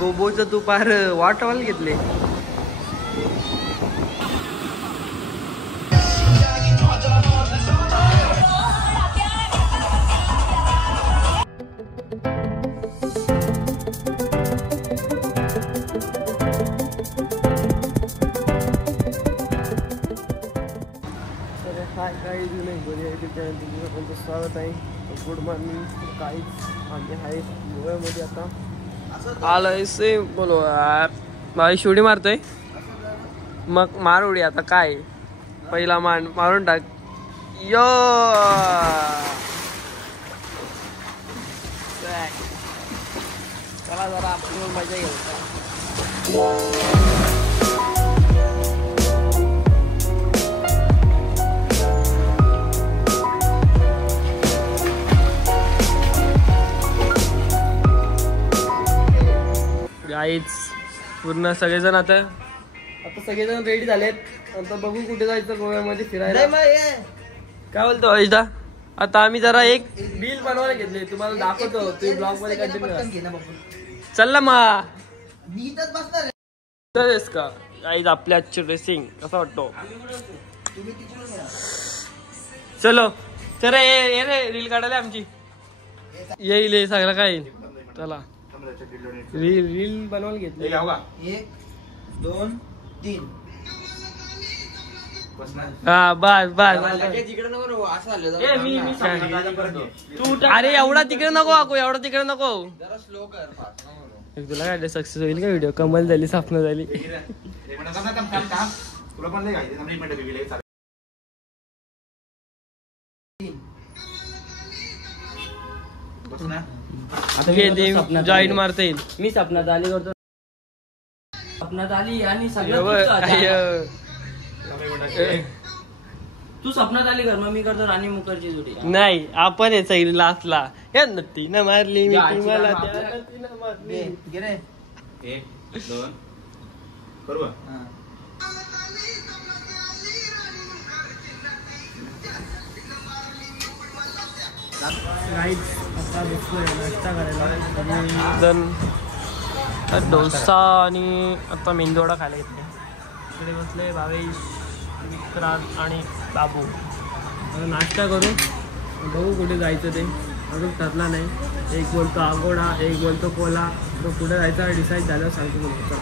बोबोचं तू पार वाटवाल घेतले. हाय काही नाही बरी आहे तुमचं स्वागत आहे. Good morning. काहीच आम्ही आहे गोव्यामध्ये आता आलोय से बोलो यार. भाई शिवडी मारतोय मग मार उडी. आता काय पहिला मारून टाक. यो चला जरा आपण मजा घेऊ. गाईच पूर्ण सगळेजण आता सगळेजण रेडी झालेत. आता बघू कुठे जायचं गोव्यामध्ये फिरायला. काय बोलतो अजिता? आता आम्ही जरा एक रील बनवायला घेतले, तुम्हाला दाखवतो. तुम्ही ब्लॉग मध्ये कंटिन्यू चल ना मा का गाईज. आपल्या आजची ड्रेसिंग कसा वाटतो? चलो चला ये रे रील काढायला आमची. येईल सगळं काय येईल. चला रील बनवायला घेतली. 1 2 3. हा बस बस. अरे एवढा तिकडे नको आको, एवढा तिकडे नको. तुला काय सक्सेस होईल का व्हिडिओ? कमाल झाली, सापन झाली. जॉईन मारता येईल. मी सपनात आली करतो. सपनात आली आणि सगळं तू सपनात आली कर, मग मी करतो राणी मुखर्जी जोडी. नाही आपण याचा लास्टला या नत्ती न मारली मी तुम्हाला. 1 2 करू. नाश्ता करायला डोसा आणि आता मेंदोडा खायला घेतले. इकडे बसले भावेश, विक्रांत आणि बाबू. नाश्ता करू, बघू कुठे जायचं ते अजून ठरला नाही. एक बोलतो आगोडा, एक बोलतो कोला. तो कुठे जायचा डिसाईड झालं सांगतो तुमचं.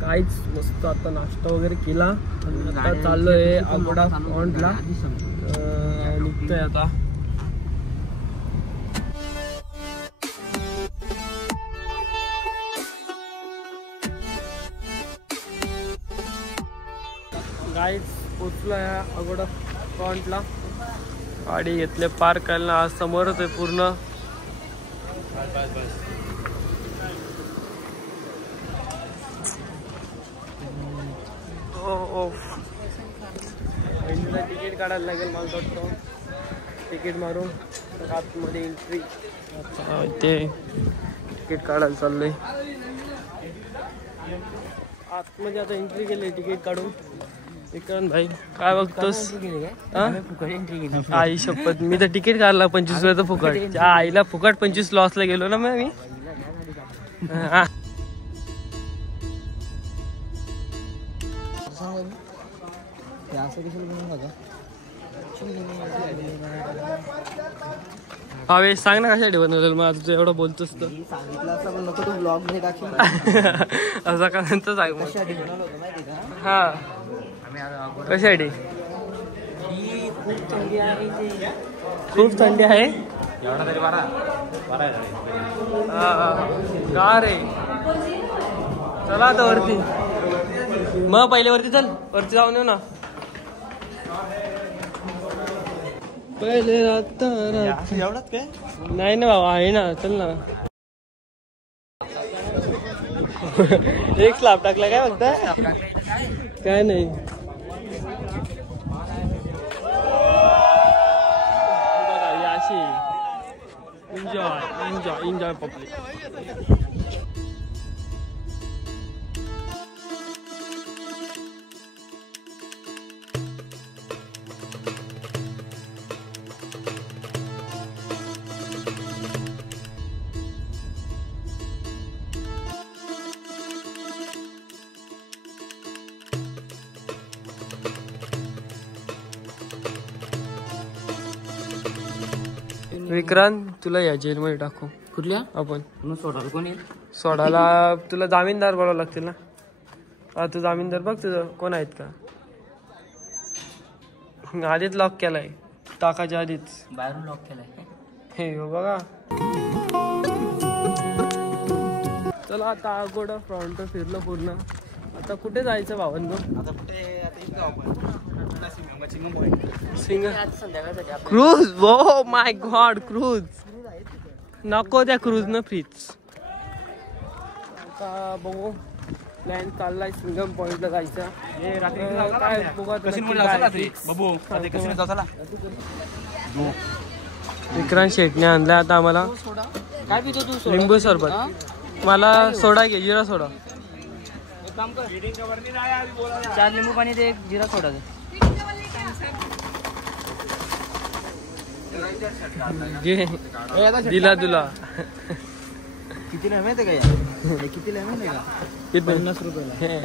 काहीच मस्त आता नाश्ता वगैरे केला. आता चाललोय आगोडा पॉइंटला. निघतोय आता. गाईज पोचलो या अगोडा पॉइंटला. गाडी घेतले पार्क करायला. आज समोरच आहे पूर्ण. तिकीट काढायला लागेल मला वाटतं. तिकीट मारून आतमध्ये एंट्री. इथे तिकीट काढायला चाललंय आतमध्ये. आता एंट्री केली तिकीट काढून. विक्रांत भाई काय बघतोस? आई शपथ, मी तर तिकीट काढला 25 वेळाचं फुकट. आईला फुकट 25 लॉसला गेलो ना मी. हवे सांग ना कशासाठी बनवलं. मग तुझं एवढं बोलतोस तर असं का नंतर सांग. हा कशासाठी? खूप थंडी आहे. का रे? चला आता वरती. मग पहिले वरती चल, वरती जाऊन येऊ ना. पहिले एवढंच काय नाही ना बाबा, आहे ना. चल ना. एक स्लॅब टाकला काय बघता? काय नाही. बघा अशी enjoy enjoy enjoy public. Vikrant तुला या जेलमध्ये टाकू. कुठल्या आपण मग सोडाल कोण येईल? सोडायला तुला जामीनदार बोलावं लागतील ना. तू जामीनदार बघ तुझं कोण आहेत का. आधीच लॉक केलाय टाकाच्या आधीच. बाहेरून लॉक केलाय. हे हो बघा. चला आता अगोदर फ्रंट फिरलो पूर्ण. आता कुठे जायचं भावन गो. आता कुठे आता इथं जाऊ आपण सिंग संध्याकाळसाठी आपण cruise. Oh my God cruise नको त्या क्रूज न फ्रीज. आता बघू प्लॅन चाललाय सिंगम पॉइंटला जायचा. काय बघू विक्रांत शेटने आणलाय आता आम्हाला. काय पितो तू? सोडा? लिंबू सरबत. मला सोडा घे जिरा सोडा. एक काम कर 4 लिंबू पाणी दे, 1 जिरा सोडा दे. घे दिला तुला. कितीला आहे माहिती का? कितीला आहे माहिती का? किती 50 रुपयाला.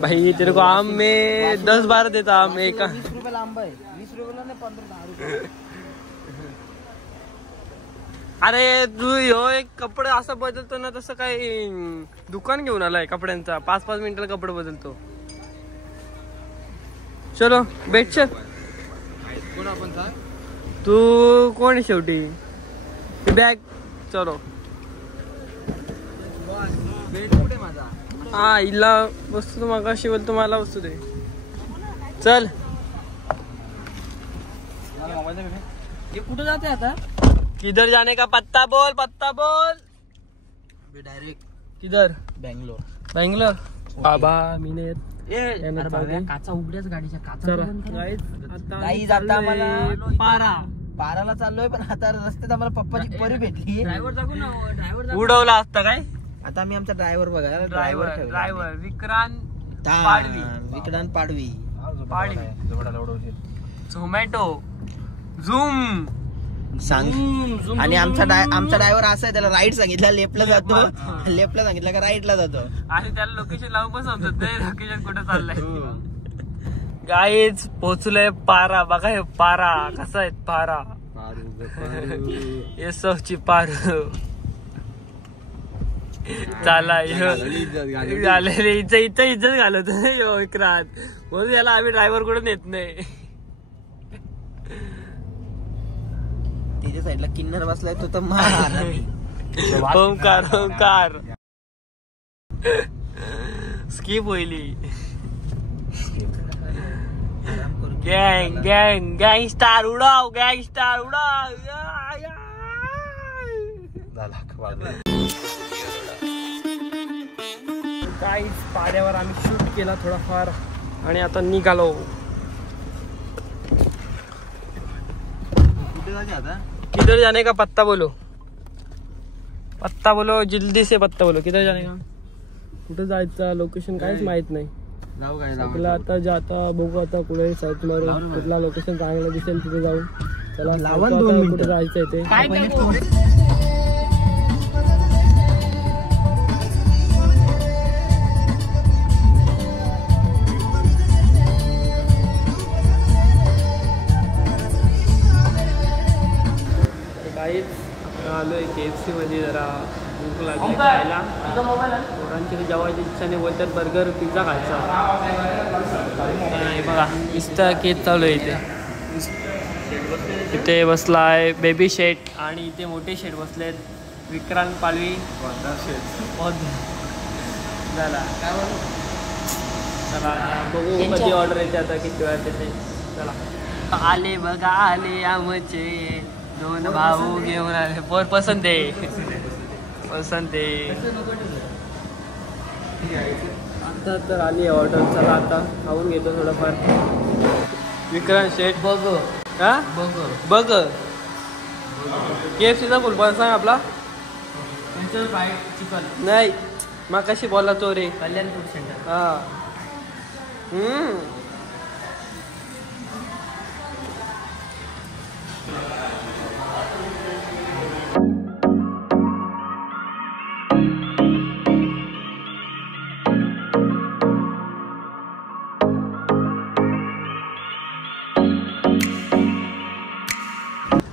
भाई तेरे को आम में 10-12 देता आम एक. 20 रुपयाला आंबा आहे. 20 रुपयाला नाही 15-10 रुपये. अरे तू ह्यो एक कपडे असं बदलतो ना तसं काही दुकान घेऊन आलाय कपड्यांचा. 5-5 मिनिटाला कपडे बदलतो. चलो बेट चल. कोण आपण सांग? तू कोण आहे शेवटी. बॅग चलो. बेट कुठे माझा? हा इला वस्तू तू मागाशी बोल तुम्हाला वस्तू दे. चल हे कुठं जाते आता? किधर जाने का पत्ता बोल. पत्ता बोल. डायरेक्ट किधर. बँगलोर. बाबा मी नाही येत. अरे बाबा, काचा उघड्याच गाडीच्या काचा चला बंद कर. गाईज आता आम्हाला पारा पाराला चाललोय, पण आता रस्त्यात आम्हाला पप्पाची परी भेटली. ड्रायव्हर जागू ना, ड्रायव्हर उडवला असता काय. आता आम्ही आमचा ड्रायव्हर बघा. ड्रायव्हर विक्रांत पाडवी. विक्रांत पाडवी. झोमॅटो झूम सांग. आणि आमचा ड्रायव्हर असा आहे, त्याला राईट सांगितलं लेफ्टला जातो, लेफ्टला सांगितलं का राईटला जातो. आणि त्याला लोकेशन लावून पण समजत नाही लोकेशन कुठे चाललंय. गाईच पोचलोय पारा. बघा हे पारा कसा आहे पारा. ये सौची पारू चालाय झालेले इथं इज्जत घालत विक्रांत. म्हणून याला आम्ही ड्रायव्हर कुठे नेत नाही. त्याच्या साईडला किन्नर बसलाय तो तर मार. ओंकार ओंकार स्किप होईली. गँग गँग गँगस्टार उडाव. गँगस्टार उडाव. काहीच पाड्यावर आम्ही शूट केला थोडाफार आणि आता निघालो. कुठे जाते आता? किधर जाने का पत्ता बोलो. पत्ता बोलो जल्दी से. पत्ता बोलो किधर जाने का. कुठं जायचं लोकेशन काहीच माहित नाही. जाऊ काय आपला आता जाता बघू आता कुठे सर्च मारू. कुठला लोकेशन चांगलं दिसेल तिथे जाऊ. चला लावून 2 मिनिटं. कुठे जायचंय ते. आलोय KFC मध्ये. जरा भूक लागली खायला. पोरांची जेवायची इच्छा नाही, बोलतात बर्गर पिझ्झा खायचा. बघा इस्ता केक चालू आहे इथे. इथे बसलाय बेबी शेट आणि इथे मोठे शेट बसलेत. विक्रांत पालवी झाला. चला बघू कधी ऑर्डर येते आता किती वेळा येते. चला आले बघा आले आमचे 2 भाऊ घेऊन आले. पोर पसंत आहे. आता तर आली ऑर्डर. चला आता खाऊन घेतो थोडंफार. विक्रांत शेठ बघ हा बघ बघ KFCचा फुलफॉर्म सांग आपला. तुमचं फ्राईड चिकन नाही मग कशी बोला तो रे. कल्याण फूड सेंटर. हा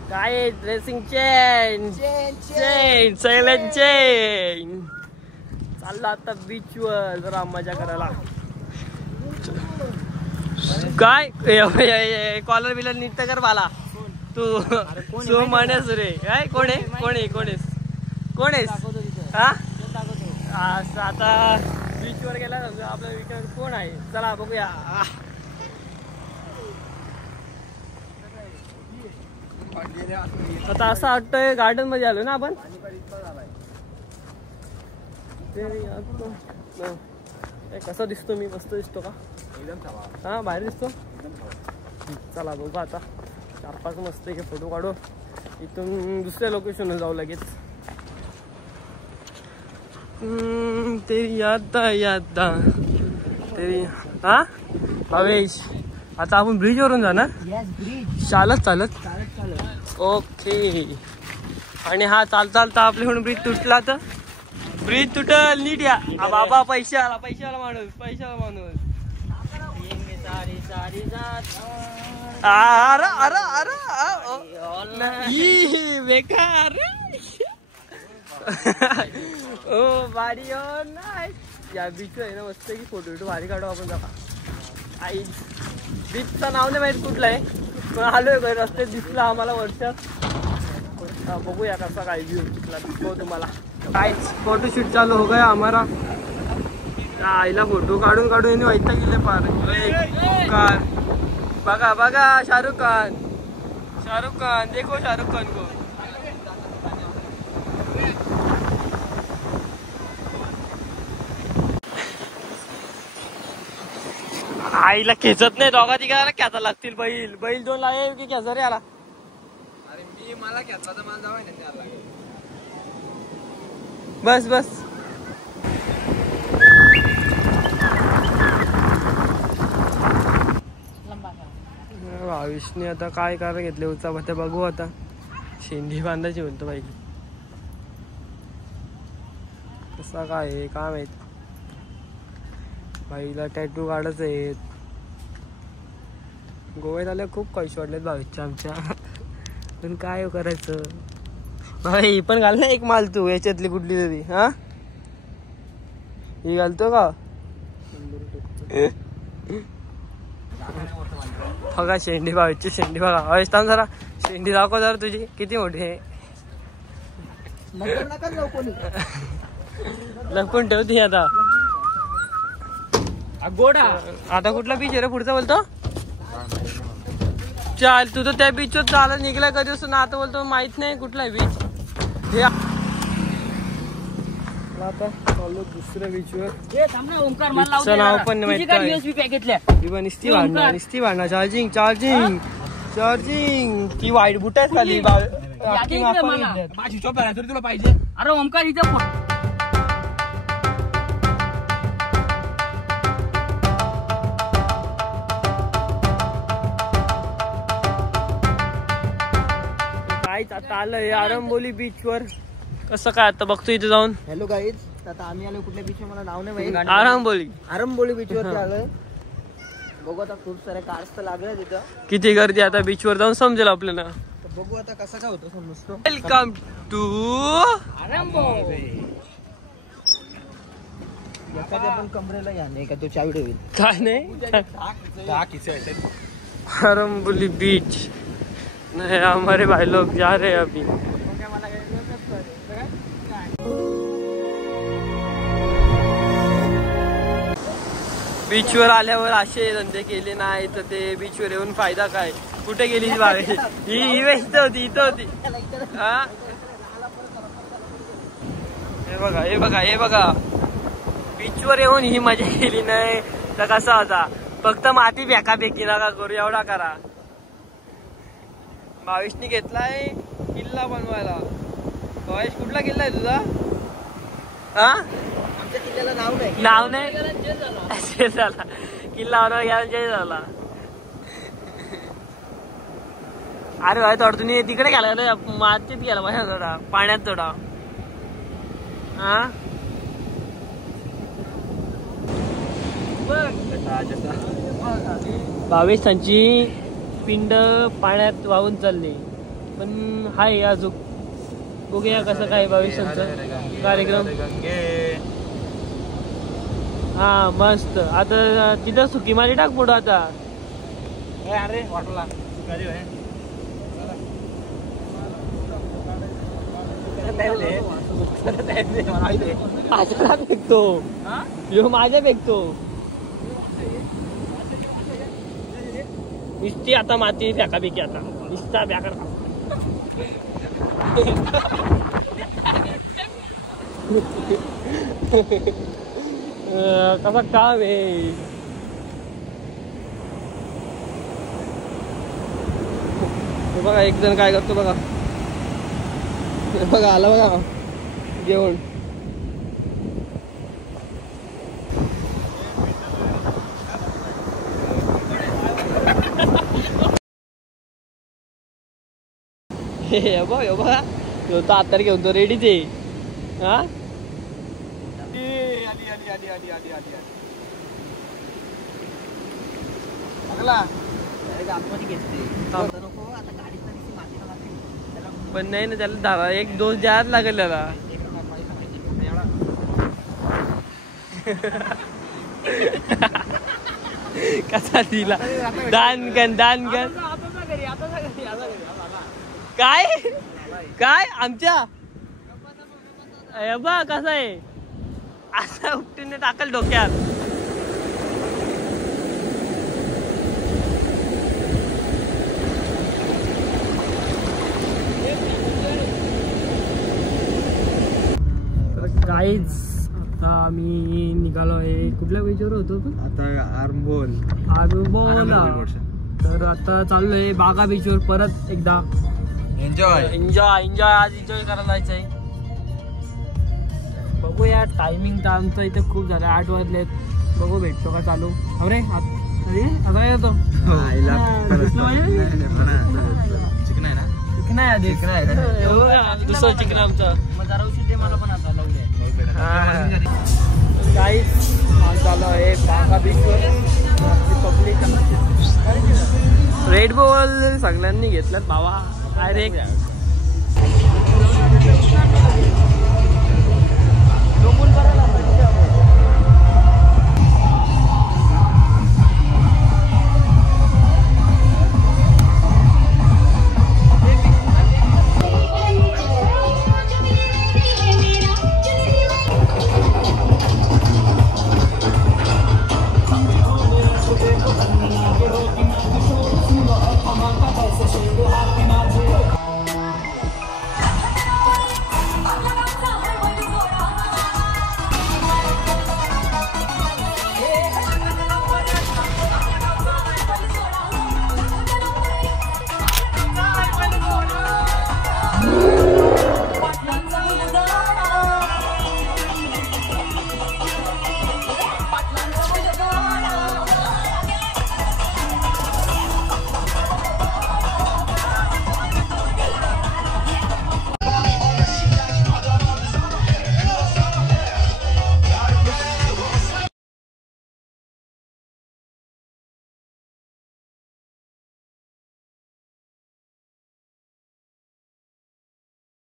काय dressing chain chain silent chain. चालला आता बीच वर जरा मजा करायला. काय कॉलर बिलर नीट कर मला तू. सो माणस रे काय कोण आहेस हा. आता बीच वर गेला आपल्या विकेंड कोण आहे चला बघूया. आता असं वाटतंय गार्डन मध्ये आलो ना आपण. कसा दिसतो मी मस्त दिसतो का हा बाहेर दिसतो. चला बघू आता 4-5 मस्त आहे फोटो काढू. इथून दुसऱ्या लोकेशनवर जाऊ लगेच. तेरी याद तेरी हा भावेश. आता आपण ब्रिज वरून जाणार चालत. ओके. आणि हा चालता आपल्याकडून ब्रिज तुटला तर ब्रिज तुटल नीट या. बाबा पैशाला माणूस बेकार. ओ भारी या बीच आहे ना मस्त की फोटो भारी काढू आपण. जरा आई बीचचं नाव नाही माहित कुठलं आहे पण आलोय रस्त्यात दिसला आम्हाला वर्षात. बघूया कसा काय व्ह्यू दिसला तुम्हाला. काय फोटोशूट चालू हो गया हमारा. आईला फोटो काढून वैताग गेले पार. बघा शाहरुख खान देखो शाहरुख खान को. आईला खेचत नाही दोघा तिघाला खेचा लागतील. बैल 2 लागेल की खेचा रे आला. अरे मी मला खेचला तर मला जावं नाही. बस भाविशने आता काय कारण घेतले उचापत्या बघू. आता शेंडी बांधायची म्हणतो पाहिजे. कसा काय माहित. बाईला टॅटू काढच आहेत. गोव्यात आल्या खूप पैसे वाटलेत भाविशच्या आमच्या. पण काय करायचं भाई. पण घाल ना एक माल तू याच्यातली कुठली तरी. हा ही घालतो का बघा शेंडी भावीची शेंडी बघा. अवस्थान जरा शेंडी दाखव जरा तुझी किती मोठी आहे. लपून ठेवती आता. गोडा आता कुठला बीच आहे रे पुढचा बोलतो. चाल तू तर त्या बीच वर चालत निघला कधी असं ना. आता बोलतो माहित नाही कुठला बीच. आता चाललो दुसऱ्या बीच वर. नाव पण नाही माहिती. निस्ती भांडणार चार्जिंग ती वाईट बुटाच खाली. तुला पाहिजे अरे ओमकार इथे. आता आलंय आरंबोली बीच वर. कसं काय आता बघतो इथे जाऊन. Hello guys. आता आम्ही आलो कुठल्या बीच मला नाव नाही माहिती. आरंबोली बीच वरती आलोय. बघू आता खूप साऱ्या कार्स तर लागल्या तिथं. किती गर्दी आता बीच वर जाऊन समजेल आपल्याला. बघू आता कसं काय होतं समजतो. वेलकम टू एखाद्या पण कमरेला या नाही का तो चावी ठेवेल. काय नाही आरंबोली बीच. नहीं हमारे भाई लोग जा रहे हैं अभी. बीचवर आल्यावर असे धंदे केले नाही तर ते बीचवर येऊन फायदा काय. कुठे गेली बावे. ही वेस्ट होती इथं होती. हा हे बघा बीचवर येऊन ही मजा केली नाही तर कसा होता. फक्त माती फेकाफेकी नका करू एवढा करा. भाविशने घेतलाय किल्ला बनवायला. भावेश कुठला किल्ला आहे तुझा. हा आमच्या किल्ल्याला नाव नाही झाला. किल्ला बनवायला गेला जय झाला. अरे भाई थोडं तुम्ही तिकडे गेला मातीत गेला माझ्या थोडा पाण्यात थोडा. हा भावेश त्यांची पिंड पाण्यात वाहून चालली. पण हाय अजून बघूया कसं काय भविष्याचं कार्यक्रम. हा मस्त. आता तिथं सुकी मारी टाक पुढं आता. अरे वाटला माझ्या फेकतो यो, माझ्या फेकतो नुसती आता माती फेकापैकी आता नुसता बेकार कसा काम आहे. बघा एक जण काय करतो बघा. बघा आला बघा जेवण. बघा तो आता घेऊन तो रेडीच आहे. हा पण नाही ना त्याला धारा एक डोस द्यायला लागेल त्याला. कसा दिला दान कर. काय काय आमच्या बा कसं आहे असा उपटीने टाकल डोक्यात. काहीच आता आम्ही निघालो आहे. कुठल्या बीचवर होतो आता आरंबोल. तर आता चाललोय बागा बीचवर परत एकदा. एन्जॉय आज एन्जॉय करायला जायचंय. बघूया टायमिंग तर आमचं इथं खूप झालं 8 वाजलेत. बघू भेटतो का चालू. अरे आता येतो दुसरं चिकन आमचं मला पण आता काहीच चालू आहे बागा बीचवर. पब्लिक रेड बॉल सगळ्यांनी घेतल्यात भावा. डायरेक्ट